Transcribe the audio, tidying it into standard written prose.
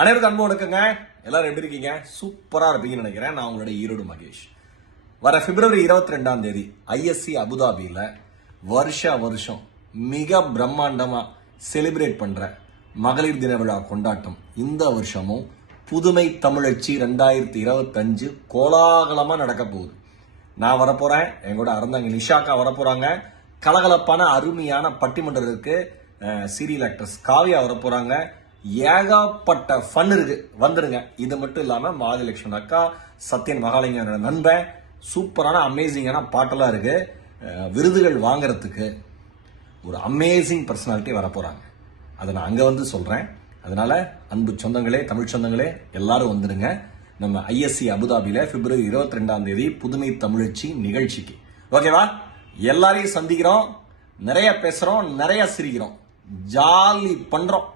அனைவருக்கும் அன்பு வணக்கங்க. எல்லாரும் எப்படி இருக்கீங்க? சூப்பரா இருப்பீங்கன்னு நினைக்கிறேன். நான் உங்களுடைய ஈரோடு மகேஷ். வர பிப்ரவரி 22ஆம் தேதி ஐஎஸ்சி அபுதாபியில வருஷம் மிக பிரம்மாண்டமா செலிப்ரேட் பண்ற மகளிர் தின விழா கொண்டாட்டம் இந்த வருஷமும் புதுமை தமிழச்சி 2025 கோலாகலமா நடக்க போகுது. நான் வரப்போறேன், எங்கூட அறந்தாங்க நிஷாக்கா வரப்போறாங்க. கலகலப்பான அருமையான பட்டிமன்றம் இருக்கு. சீரியல் ஆக்ட்ரஸ் காவியா வரப்போறாங்க. ஏகப்பட்ட ஃபன் இருக்கு, வந்துருங்க. இது மட்டும் இல்லாம மாதலட்சுமி அக்கா, சத்யன் மகாலிங்க நண்பன், சூப்பரான அமேசிங்கான பாட்டெல்லாம் இருக்கு. விருதுகள் வாங்கறதுக்கு ஒரு அமேசிங் பர்சனாலிட்டி வரப்போறாங்க. அதை நான் அங்க வந்து சொல்றேன். அதனால அன்பு சொந்தங்களே, தமிழ் சொந்தங்களே எல்லாரும் வந்துருங்க. நம்ம ஐஎஸ்சி அபுதாபியில பிப்ரவரி 22ஆம் தேதி புதுமை தமிழச்சி நிகழ்ச்சிக்கு. ஓகேவா? எல்லாரையும் சந்திக்கிறோம், நிறைய பேசுறோம், நிறைய சிரிக்கிறோம், ஜாலி பண்றோம்.